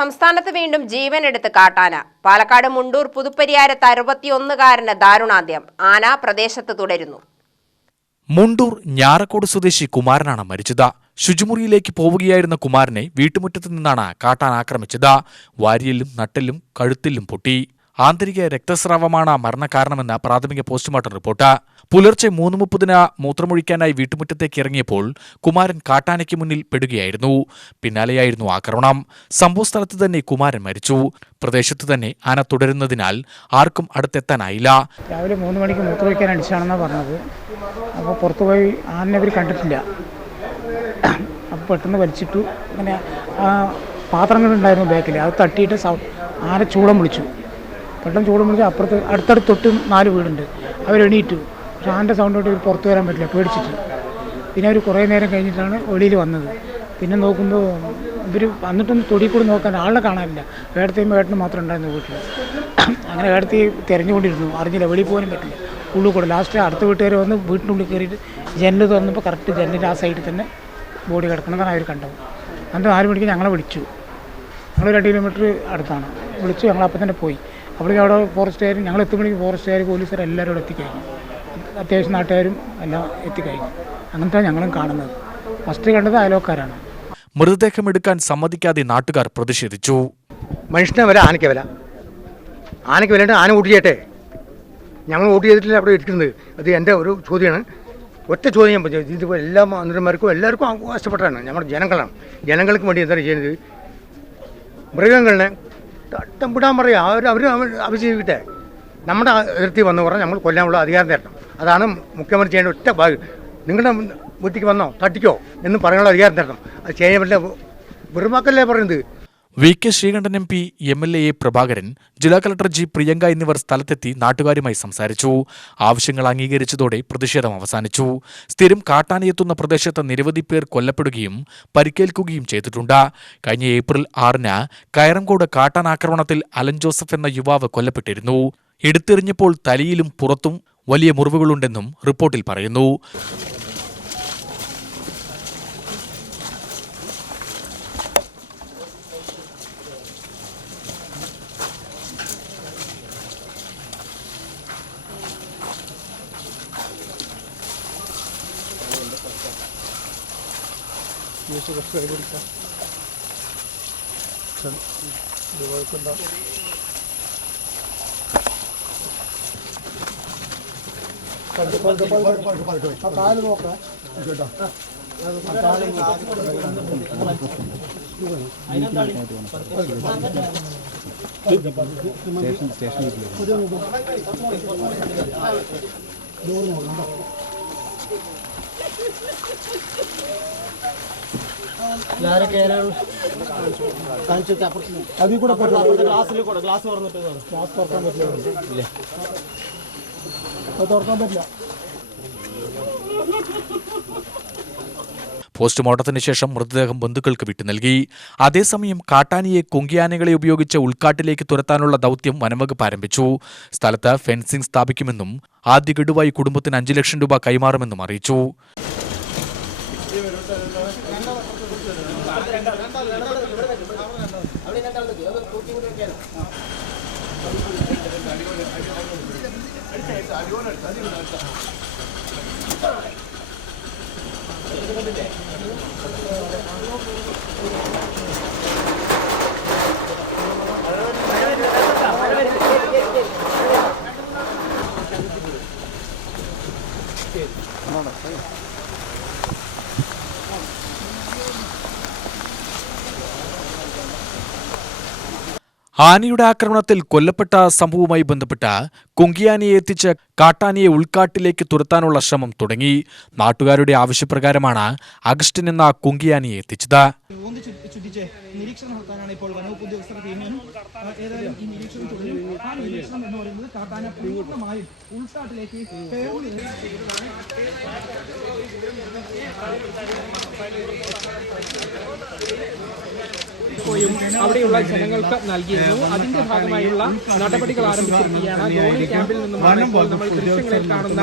സംസ്ഥാനത്ത് വീണ്ടും ജീവൻ ജീവനെടുത്ത് കാട്ടാന. പാലക്കാട് മുണ്ടൂർ പുതുപ്പരിയാരത്ത് അറുപത്തിയൊന്നുകാരന് ദാരുണാന്ത്യം. ആന പ്രദേശത്ത് തുടരുന്നു. മുണ്ടൂർ ഞാറക്കോട് സ്വദേശി കുമാരനാണ് മരിച്ചത്. ശുചിമുറിയിലേക്ക് പോവുകയായിരുന്ന കുമാരനെ വീട്ടുമുറ്റത്ത് നിന്നാണ് കാട്ടാൻ ആക്രമിച്ചത്. വാരിയിലും നട്ടിലും കഴുത്തിലും പൊട്ടി. ആന്തരിക രക്തസ്രാവമാണ് മരണകാരണമെന്ന് പ്രാഥമിക പോസ്റ്റ്മോർട്ടം റിപ്പോർട്ട്. പുലർച്ചെ മൂന്ന് മുപ്പതിന് മൂത്രമൊഴിക്കാനായി വീട്ടുമുറ്റത്തേക്ക് ഇറങ്ങിയപ്പോൾ കുമാരൻ കാട്ടാനയ്ക്ക് മുന്നിൽ പെടുകയായിരുന്നു. പിന്നാലെയായിരുന്നു ആക്രമണം. സംഭവസ്ഥലത്ത് തന്നെ കുമാരൻ മരിച്ചു. പ്രദേശത്ത് തന്നെ ആന തുടരുന്നതിനാൽ ആർക്കും അടുത്തെത്താനായില്ല. രാവിലെ മൂന്ന് മണിക്ക് മൂത്രമൊഴിക്കാൻ അടിച്ചാണെന്ന് പറഞ്ഞത്. അപ്പോൾ പുറത്തുപോയി ആനനെ അവർ കണ്ടിട്ടില്ല. അപ്പോൾ പെട്ടെന്ന് വലിച്ചിട്ടു. അങ്ങനെ പാത്രങ്ങളുണ്ടായിരുന്നു ബാക്കിൽ അത് തട്ടിയിട്ട് ആന ചൂടം വിളിച്ചു. പെട്ടെന്ന് ചൂടുമ്പോഴേക്കും അപ്പുറത്ത് അടുത്തടുത്ത് തൊട്ട് നാല് വീടുണ്ട്. അവർ എണീറ്റു പക്ഷേ ആന്റെ സൗണ്ട് തൊട്ട് ഇവർ പുറത്ത് വരാൻ പറ്റില്ല പേടിച്ചിട്ട്. പിന്നെ അവർ കുറേ നേരം കഴിഞ്ഞിട്ടാണ് വെളിയിൽ വന്നത്. പിന്നെ നോക്കുമ്പോൾ ഇവർ വന്നിട്ടൊന്ന് തൊടി കൂടി നോക്കാൻ ആളെ കാണാനില്ല. വേടത്തെയും വേട്ടനും മാത്രം ഉണ്ടായിരുന്നു വീട്ടിൽ അങ്ങനെ വേടത്തി തിരഞ്ഞുകൊണ്ടിരുന്നു. അറിഞ്ഞില്ല വെളിയിൽ പോകാനും പറ്റില്ല. ഉള്ളിൽ കൂടെ ലാസ്റ്റ് അടുത്ത വീട്ടുകാർ വന്ന് വീട്ടിനുള്ളിൽ കയറിയിട്ട് ജനൽ തുറന്നപ്പോൾ കറക്റ്റ് ജനലിന്റെ ആ സൈഡിൽ തന്നെ ബോഡി കിടക്കണമെന്നാണ് അവർ കണ്ടത്. എന്നിട്ട് നാല് മണിക്ക് ഞങ്ങളെ വിളിച്ചു. ഞങ്ങൾ രണ്ട് കിലോമീറ്റർ അടുത്താണ്. വിളിച്ചു ഞങ്ങൾ അപ്പം തന്നെ പോയി. അപ്പോഴേക്കും അവിടെ ഫോറസ്റ്റുകാർ ഞങ്ങൾ എത്തുമ്പോഴേക്കും ഫോറസ്റ്റുകാർ പോലീസുകാർ എല്ലാവരും അവിടെ എത്തിക്കഴിഞ്ഞു. അത്യാവശ്യം നാട്ടുകാരും എല്ലാം എത്തിക്കഴിഞ്ഞു. അങ്ങനത്തെ ഞങ്ങളും കാണുന്നത്. ഫസ്റ്റ് കണ്ടത് അയലോക്കാരാണ് മൃതദേഹം എടുക്കാൻ സമ്മതിക്കാതെ നാട്ടുകാർ പ്രതിഷേധിച്ചു. മനുഷ്യനെ വരെ ആനയ്ക്ക് വില. ആനയ്ക്ക് വില ആന വോട്ട് ചെയ്യട്ടെ. ഞങ്ങൾ വോട്ട് ചെയ്തിട്ടില്ല അവിടെ ഇരിക്കുന്നത്. അത് എന്റെ ഒരു ചോദ്യമാണ്. ഒറ്റ ചോദ്യം ഞാൻ പറഞ്ഞു ഇതിപ്പോൾ എല്ലാ മന്ത്രിമാർക്കും എല്ലാവർക്കും അവകാശപ്പെട്ടാണ് നമ്മുടെ ജനങ്ങളാണ്. ജനങ്ങൾക്ക് വേണ്ടി എന്താണ് ചെയ്യുന്നത്? മൃഗങ്ങളിനെ തട്ടം വിടാൻ പറയാം. അവർ അവർ അവർ ജീവിക്കട്ടെ നമ്മുടെ അതിർത്തി വന്നു പറഞ്ഞാൽ നമ്മൾ കൊല്ലാനുള്ള അധികാരം തരണം അതാണ് മുഖ്യമന്ത്രി ചെയ്യേണ്ട ഒറ്റ ഭാഗം നിങ്ങളുടെ ബുദ്ധിക്ക് വന്നോ? തട്ടിക്കോ? എന്ന് പറയാനുള്ള അധികാരം തരണം അത് ചെയ്യാൻ പറ്റില്ല. വെറുമാക്കല്ലേ പറയുന്നത്? V K Sreekandan M P M L A Prabhakaran ജില്ലാ കളക്ടർ ജി പ്രിയങ്ക എന്നിവർ സ്ഥലത്തെത്തി നാട്ടുകാരുമായി സംസാരിച്ചു. ആവശ്യങ്ങൾ അംഗീകരിച്ചതോടെ പ്രതിഷേധം അവസാനിച്ചു. സ്ഥിരം കാട്ടാനയെത്തുന്ന പ്രദേശത്ത് നിരവധി പേർ കൊല്ലപ്പെടുകയും പരിക്കേൽക്കുകയും ചെയ്തിട്ടുണ്ട്. കഴിഞ്ഞ ഏപ്രിൽ ആറിന് കയറംകോട് കാട്ടാനാക്രമണത്തിൽ അലൻ ജോസഫ് എന്ന യുവാവ് കൊല്ലപ്പെട്ടിരുന്നു. എടുത്തെറിഞ്ഞപ്പോൾ തലയിലും പുറത്തും വലിയ മുറിവുകളുണ്ടെന്നും റിപ്പോർട്ടിൽ പറയുന്നു. ടേസ്റ്റ് കുറച്ച് കൈ പിടിക്കാം കുഴപ്പമില്ല കാല് നോക്കാം കേട്ടോ സ്റ്റേഷൻ സ്റ്റേഷൻ ഡോർ നോക്കാം പോസ്റ്റ്മോർട്ടത്തിന് ശേഷം മൃതദേഹം ബന്ധുക്കൾക്ക് വിട്ടു നൽകി. അതേസമയം കാട്ടാനിയെ കുങ്കിയാനകളെ ഉപയോഗിച്ച് ഉൾക്കാട്ടിലേക്ക് തുരത്താനുള്ള ദൗത്യം വനംവകുപ്പ് ആരംഭിച്ചു. സ്ഥലത്ത് ഫെൻസിംഗ് സ്ഥാപിക്കുമെന്നും ആദ്യ ഗഡുവായി കുടുംബത്തിന് അഞ്ചു ലക്ഷം രൂപ കൈമാറുമെന്നും അറിയിച്ചു. 하나 났어요. ആനയുടെ ആക്രമണത്തിൽ കൊല്ലപ്പെട്ട സംഭവവുമായി ബന്ധപ്പെട്ട കുങ്കിയാനിയെ എത്തിച്ച് കാട്ടാനിയെ ഉൾക്കാട്ടിലേക്ക് തുരത്താനുള്ള ശ്രമം തുടങ്ങി. നാട്ടുകാരുടെ ആവശ്യപ്രകാരമാണ് അഗസ്റ്റിൻ എന്ന കുങ്കിയാനിയെ എത്തിച്ചത്. ചുറ്റിച്ച് നിരീക്ഷണം നടത്താനാണ് ഇപ്പോൾ വനവകുപ്പ് ഉദ്യോഗസ്ഥർ തീരുമാനം ആ, ഏതായാലും ഈ നിരീക്ഷണം തുടരും ആ നിരീക്ഷണം എന്ന് പറയുന്നത് കാട്ടാന പൂർണമായും ഉൾക്കാട്ടിലേക്ക് അവിടെയുള്ള ജനങ്ങൾക്ക് നൽകിയിരുന്നു. അതിന്റെ ഭാഗമായുള്ള നടപടികൾ ആരംഭിച്ചിരിക്കുകയാണ്. ക്യാമ്പിൽ നിന്നും നമ്മൾ ദൃശ്യങ്ങളിൽ കാണുന്ന